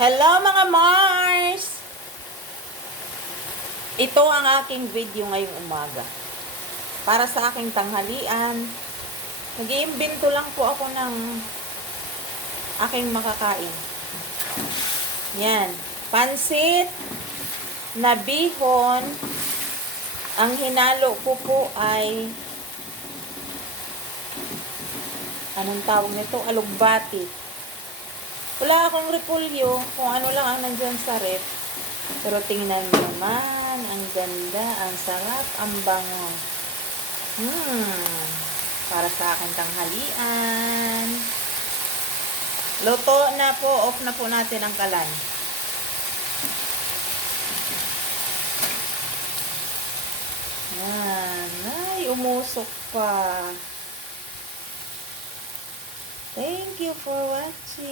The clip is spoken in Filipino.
Hello mga Mars! Ito ang aking video ngayong umaga. Para sa aking tanghalian, nag-iimbento lang po ako ng aking makakain. Yan, pansit na bihon. Ang hinalo ko po ay anong tawag nito? Alugbati. Wala akong repolyo, kung ano lang ang nandyan sa rep. Pero tingnan mo naman, ang ganda, ang sarap, ang bango. Para sa akin tanghalian. Luto na po, off na po natin ang kalan. Yan, ay, umusok pa. Thank you for watching.